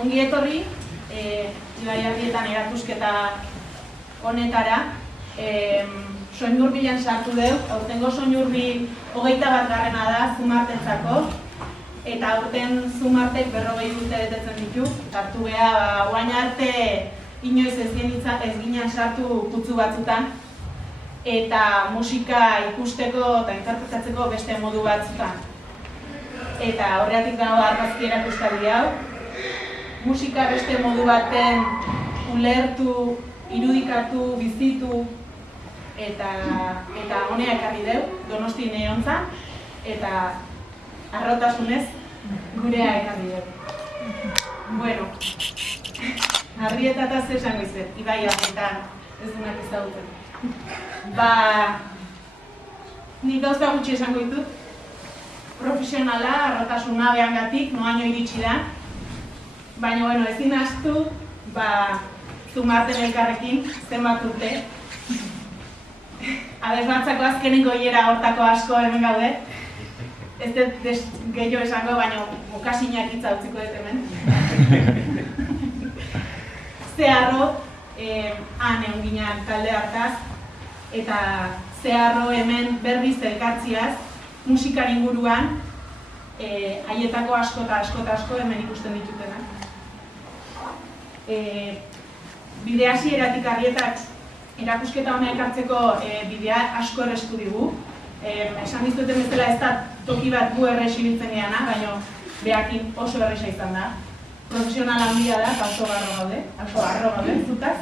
Ongi etorri, Ibai Arrietan erakusketa honetara. Soinurbilen sartu deu, aurtengo soinurbi 21. da Zumartentzako, eta aurten Zumartek 40 urte betetzen ditu. Sartu beha, oain arte inoiz ez ginen sartu putzu batzutan, eta musika ikusteko eta interpretatzeko beste modu batzutan. Eta horregatik dago argazki erakustaldi hau. Musika beste modu baten ulertu, irudikatu, bizitu eta honea ekarri deu, Donosti Neontza, eta harrotasunez gurea ekarri deu. Bueno, Arrietataz esango izet, Ibai Arrietan ez dunak ezagutzen. Nik gauza gutxi esango ditut, profesionala, harrotasuna behangatik, noaino iritsi da. Baina, bueno, ezin ahaztu, Zumarten elkarrekin, zenbat urte. Abesbatzako azkeneko hiera hortako asko hemen gaude. Ez dut gehiago esango, baina mokasinak hitza utziko dut hemen. Zeharro, han egon ginen talde hartaz, eta zeharro hemen berriz elkartziaz, musikaren inguruan, haietako asko eta asko hemen ikusten ditutenak. Bide hasieratik Arrietak erakusketa hona ekartzeko bidea asko errestu digu. Esan dizuten bezala ez da toki bat gu errex ibiltzen geana, baina behakin oso erresa izan da. Profesional handia da eta oso garro gaude, zutaz,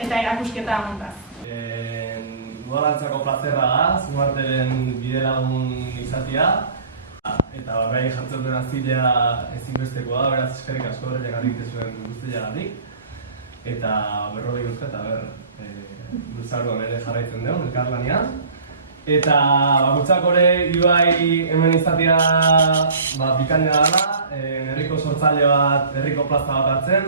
eta erakusketa hontaz. Udalantzako plazerra da, Zumarteren bide lagun izatea. Eta horrein jartzen duen azilea ezinbestekoa da, beraz eskerrik asko horrein egatik zuen guztiagatik. Eta 40 urte eta luzaroan ere jarraitzen dugu, elkarlanean. Eta bakutzak hori Ibai hemen izatea bikaina dela, herriko sortzaile bat, herriko plaza bat hartzen.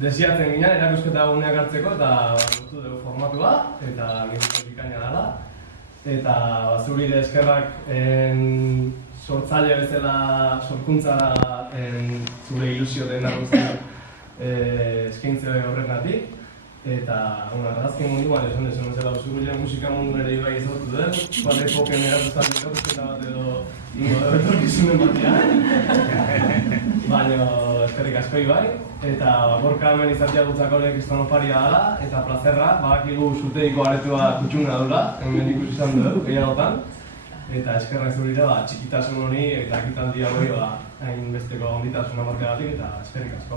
Desiatzen ginen, erakusketa guneak hartzeko eta guztu dugu formatua, eta nire bikaina dela. Eta zurire eskerrak sortzaile bezala, sorkuntza zure ilusio den nagusia eskaintze horretatik. Eta argazken munduan esan dezen bezala zurire musika mundu ere Ibai izautu dut. Bale poken erakusketa bat edo ingo da betorkizunen batean. Baina eskerrik asko Ibai. Eta gorka hemen izatea gutzak horiek izan oparia dela, eta plazerra, badakigu zuteiko aretua kutxuna dula, hemen ikusi izan dugu, gehiagotan. Eta eskerrak zurira, txikitasun honi eta ekitaldia hori hain besteko onditasuna bategatik, eta eskerrik asko.